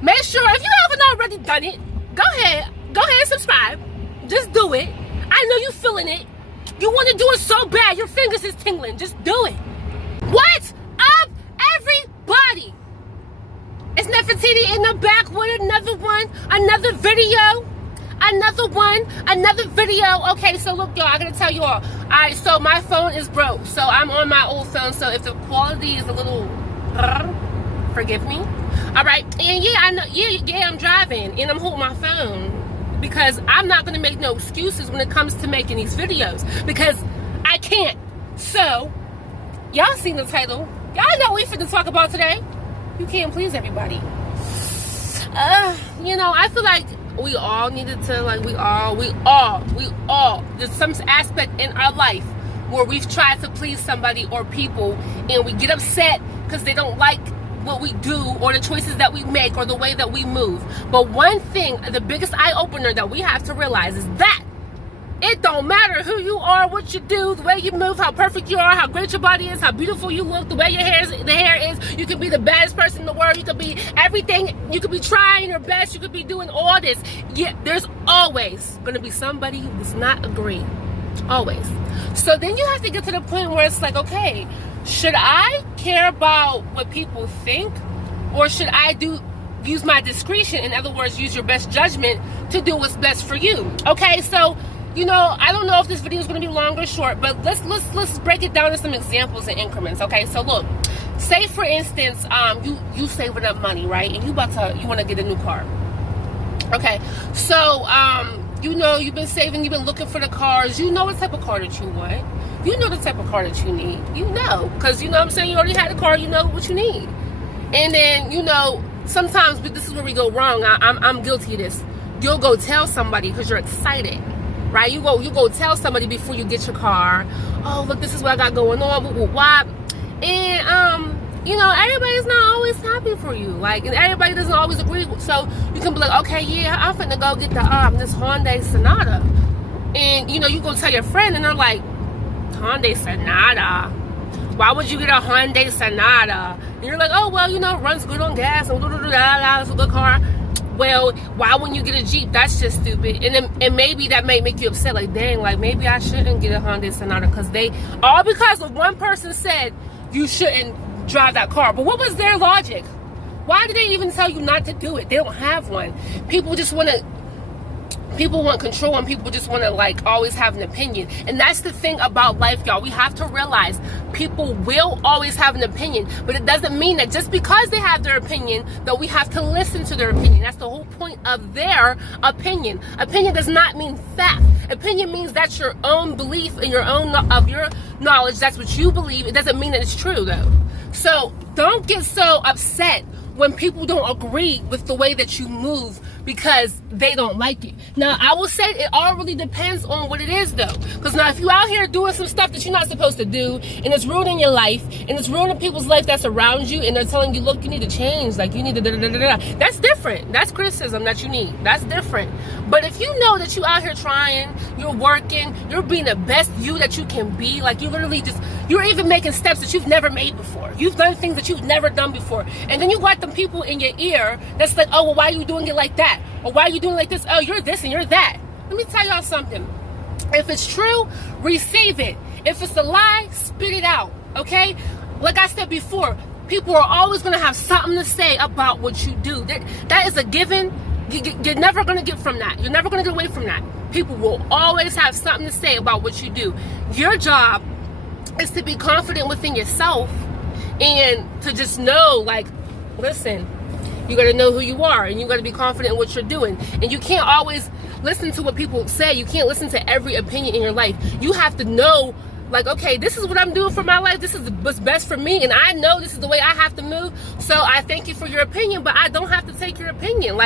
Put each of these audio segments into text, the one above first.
Make sure, if you haven't already done it, go ahead and subscribe. Just do it. I know you feeling it. You want to do it so bad, your fingers is tingling. Just do it. What's up, everybody? It's Nefertiti in the back with another one, another video. Okay, so look, y'all, I gotta tell you all. Alright, so my phone is broke. So I'm on my old phone. So if the quality is a little, forgive me. Alright, and yeah, I know, I'm driving and I'm holding my phone because I'm not gonna make no excuses when it comes to making these videos because I can't. So, y'all seen the title. Y'all know what we finna talk about today. You can't please everybody. I feel like we all needed to, there's some aspect in our life where we've tried to please somebody or people and we get upset because they don't like what we do or the choices that we make or the way that we move. But one thing, the biggest eye-opener that we have to realize is that it don't matter who you are, what you do, the way you move, how perfect you are, how great your body is, how beautiful you look, the way the hair is. You can be the baddest person in the world. You could be everything. You could be trying your best. You could be doing all this. Yeah, there's always going to be somebody who does not agree. Always. So then you have to get to the point where it's like, okay, should I care about what people think, or should I use my discretion? In other words, use your best judgment to do what's best for you. Okay, so. I don't know if this video is going to be long or short, but let's break it down to some examples and increments. Okay, so look, say for instance, you saving up money, right? And you want to get a new car. Okay, so you've been saving, you've been looking for the cars. You know what type of car that you want. You know the type of car that you need. Because you know what I'm saying, you already had a car. You know what you need. And then sometimes this is where we go wrong. I'm guilty of this. You'll go tell somebody because you're excited. Right, you go tell somebody before you get your car. Oh, look, this is what I got going on. And everybody's not always happy for you. And everybody doesn't always agree. So you can be like, okay, yeah, I'm finna go get this Hyundai Sonata. And you go tell your friend, and they're like, Hyundai Sonata? Why would you get a Hyundai Sonata? And you're like, oh well, it runs good on gas and it's a good car. Well, why wouldn't you get a Jeep? That's just stupid. And maybe that may make you upset. Like, dang, maybe I shouldn't get a Hyundai Sonata because of one person said you shouldn't drive that car. But what was their logic? Why did they even tell you not to do it? They don't have one. People want control, and people just want to always have an opinion. And that's the thing about life, y'all. We have to realize people will always have an opinion, but it doesn't mean that just because they have their opinion that we have to listen to their opinion. That's the whole point of their opinion. Opinion does not mean fact. Opinion means that's your own belief and your knowledge. That's what you believe. It doesn't mean that it's true, though. So don't get so upset when people don't agree with the way that you move because they don't like it. Now, I will say it all really depends on what it is, though. Because now, if you're out here doing some stuff that you're not supposed to do, and it's ruining your life, and it's ruining people's life that's around you, and they're telling you, look, you need to change, you need to da-da-da-da-da, that's different. That's criticism that you need. That's different. But if you know that you're out here trying, you're working, you're being the best you that you can be, you literally you're even making steps that you've never made before. You've done things that you've never done before. And then you got them people in your ear that's like, oh, well, why are you doing it like that? Or why are you doing like this? Oh, you're this and you're that. Let me tell y'all something. If it's true, receive it. If it's a lie, spit it out. Okay? Like I said before, people are always going to have something to say about what you do. That is a given. You're never going to get from that. You're never going to get away from that. People will always have something to say about what you do. Your job is to be confident within yourself and to just know, listen, you got to know who you are, and you got to be confident in what you're doing. And you can't always listen to what people say. You can't listen to every opinion in your life. You have to know, okay, this is what I'm doing for my life. This is what's best for me, and I know this is the way I have to move. So I thank you for your opinion, but I don't have to take your opinion.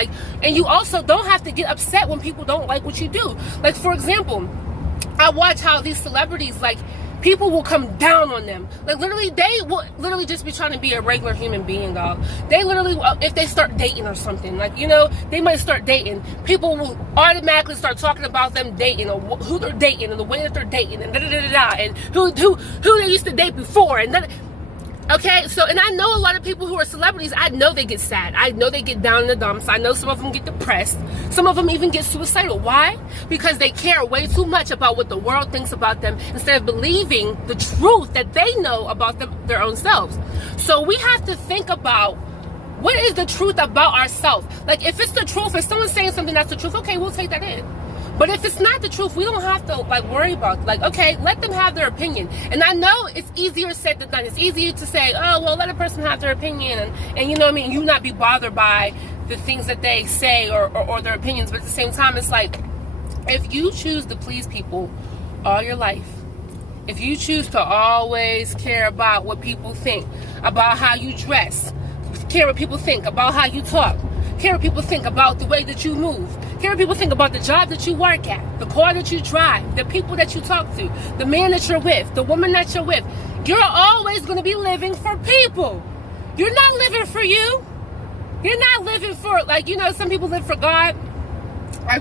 And you also don't have to get upset when people don't like what you do. For example, I watch how these celebrities, people will come down on them. Literally, they will literally just be trying to be a regular human being, dog. They literally, if they start dating or something, they might start dating. People will automatically start talking about them dating, or who they're dating, and the way that they're dating, and da-da-da-da-da, and who they used to date before, and then Okay, so, and I know a lot of people who are celebrities, I know they get sad. I know they get down in the dumps. I know some of them get depressed. Some of them even get suicidal. Why? Because they care way too much about what the world thinks about them instead of believing the truth that they know about their own selves. So we have to think about, what is the truth about ourselves? Like, if it's the truth, if someone's saying something that's the truth, okay, we'll take that in. But if it's not the truth, we don't have to like worry about, like, okay, let them have their opinion. And I know it's easier said than done. It's easier to say, oh, well, let a person have their opinion, and you know what I mean, you not be bothered by the things that they say or their opinions. But at the same time, it's like, if you choose to please people all your life, if you choose to always care about what people think, about how you dress, care what people think about how you talk, care what people think about the way that you move, care what people think about the job that you work at, the car that you drive, the people that you talk to, the man that you're with, the woman that you're with. You're always going to be living for people. You're not living for you. You're not living for, like, you know, some people live for God.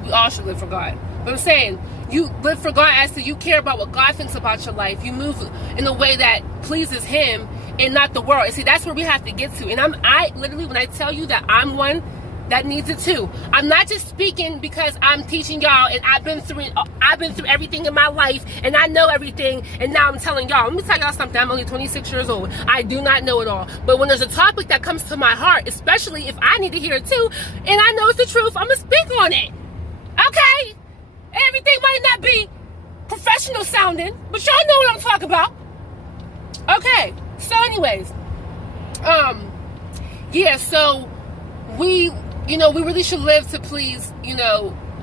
We all should live for God. But I'm saying, you live for God as to you care about what God thinks about your life. You move in a way that pleases Him and not the world. And see, that's where we have to get to. And I literally, when I tell you that I'm one that needs it too, I'm not just speaking because I'm teaching y'all and I've been through it. I've been through everything in my life and I know everything, and now I'm telling y'all. Let me tell y'all something. I'm only 26 years old. I do not know it all. But when there's a topic that comes to my heart, especially if I need to hear it too, and I know it's the truth, I'm gonna speak on it. Okay? Everything might not be professional sounding, but y'all know what I'm talking about. Okay. So anyways, yeah, so we really should live to please,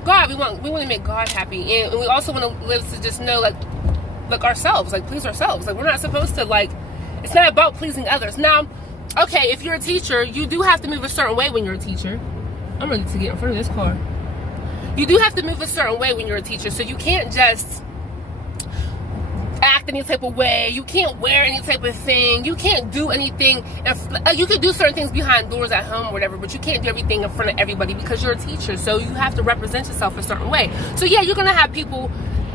God. We want to make God happy, and we also want to live to just know, like ourselves, like please ourselves. Like, we're not supposed to, like, it's not about pleasing others. Now, okay, if you're a teacher, you do have to move a certain way when you're a teacher. I'm ready to get in front of this car. You do have to move a certain way when you're a teacher, so you can't just act any type of way. You can't wear any type of thing. You can't do anything. You could do certain things behind doors at home or whatever, but you can't do everything in front of everybody because you're a teacher. So you have to represent yourself a certain way. So yeah, you're gonna have people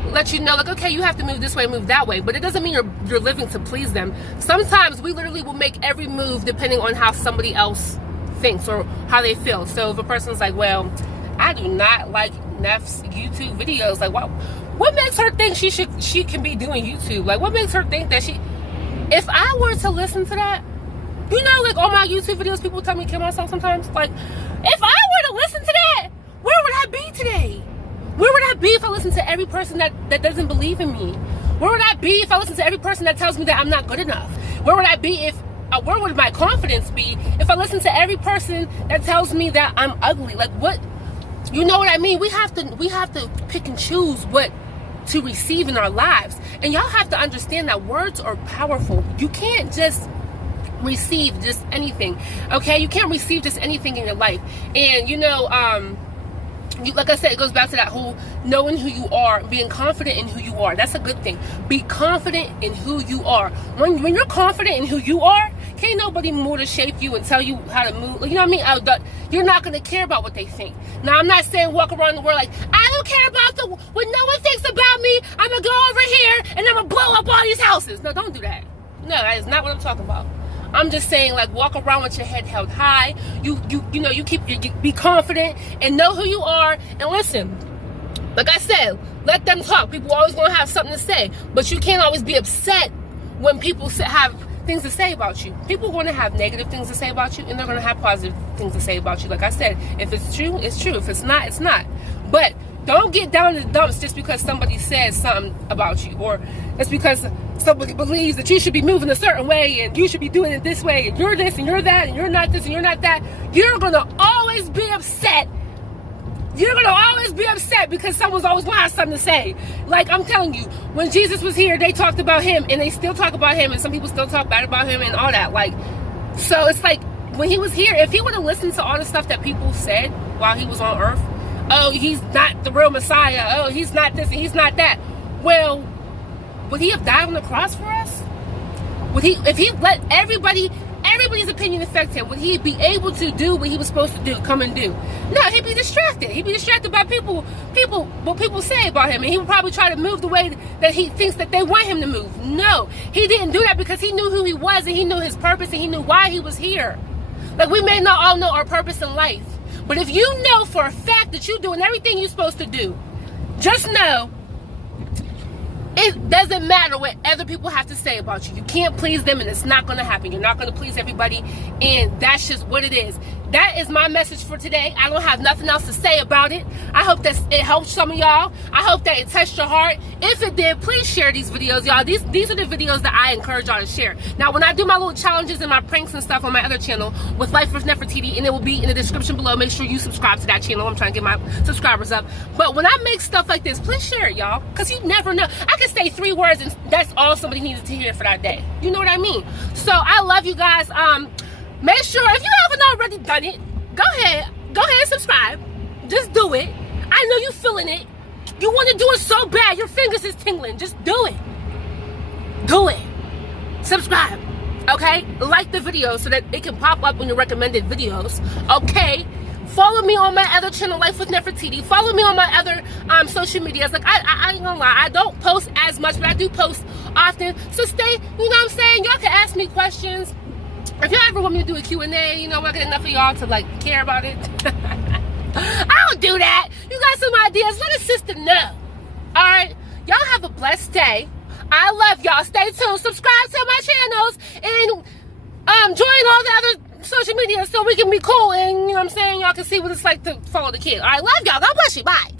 let you know, like, okay, you have to move this way, move that way, but it doesn't mean you're living to please them. Sometimes we literally will make every move depending on how somebody else thinks or how they feel. So if a person's like, well, I do not like Neff's YouTube videos, like, what makes her think she can be doing YouTube? Like, what makes her think that if I were to listen to that, like all my YouTube videos, people tell me to kill myself sometimes. Like, if I were to listen to that, where would I be today? Where would I be if I listened to every person that doesn't believe in me? Where would I be if I listened to every person that tells me that I'm not good enough? Where would I be where would my confidence be if I listened to every person that tells me that I'm ugly? Like, what? You know what I mean? We have to pick and choose what to receive in our lives. And y'all have to understand that words are powerful. You can't just receive just anything. Okay? You can't receive just anything in your life. And like I said, it goes back to that whole knowing who you are, being confident in who you are. That's a good thing. Be confident in who you are. When you're confident in who you are, can't nobody more to shape you and tell you how to move. You know what I mean? You're not going to care about what they think. Now, I'm not saying walk around the world like, I don't care about what no one thinks about me. I'm going to go over here and I'm going to blow up all these houses. No, don't do that. No, that is not what I'm talking about. I'm just saying, like, walk around with your head held high. You be confident and know who you are. And listen, like I said, let them talk. People are always going to have something to say, but you can't always be upset when people have things to say about you. People are going to have negative things to say about you, and they're going to have positive things to say about you. Like I said, if it's true, it's true. If it's not, it's not. But don't get down in the dumps just because somebody says something about you, or it's because somebody believes that you should be moving a certain way and you should be doing it this way, and you're this and you're that and you're not this and you're not that. You're going to always be upset. You're going to always be upset because someone's always going to have something to say. Like, I'm telling you, when Jesus was here, they talked about him, and they still talk about him, and some people still talk bad about him and all that. Like, so it's like, when he was here, if he would have listened to all the stuff that people said while he was on earth, oh, he's not the real Messiah, oh, he's not this and he's not that, well, would he have died on the cross for us? If he let everybody everybody's opinion affect him? Would he be able to do what he was supposed to do, come and do? No, he'd be distracted. He'd be distracted by what people say about him. And he would probably try to move the way that he thinks that they want him to move. No, he didn't do that because he knew who he was and he knew his purpose and he knew why he was here. Like, we may not all know our purpose in life, but if you know for a fact that you're doing everything you're supposed to do, just know it doesn't matter what other people have to say about you. You can't please them, and it's not going to happen. You're not going to please everybody, and that's just what it is. That is my message for today. I don't have nothing else to say about it. I hope that it helped some of y'all. I hope that it touched your heart. If it did, please share these videos, y'all. These are the videos that I encourage y'all to share. Now, when I do my little challenges and my pranks and stuff on my other channel with Life with Nefertiti, and it will be in the description below, make sure you subscribe to that channel. I'm trying to get my subscribers up. But when I make stuff like this, please share it, y'all, because you never know. I can say 3 words, and that's all somebody needed to hear for that day. You know what I mean? So I love you guys. Make sure, if you haven't already done it, go ahead and subscribe. Just do it. I know you're feeling it. You want to do it so bad, your fingers is tingling. Just do it. Do it. Subscribe. Okay? Like the video so that it can pop up on your recommended videos. Okay? Follow me on my other channel, Life with Nefertiti. Follow me on my other social medias. Like, I ain't gonna lie, I don't post as much, but I do post often. So stay, you know what I'm saying? Y'all can ask me questions. If y'all ever want me to do a Q&A, you know, I get enough of y'all to, like, care about it. I don't do that. You got some ideas, let a sister know. Alright? Y'all have a blessed day. I love y'all. Stay tuned. Subscribe to my channels. And join all the other social media so we can be cool. And, you know what I'm saying? Y'all can see what it's like to follow the kid. Alright? Love y'all. God bless you. Bye.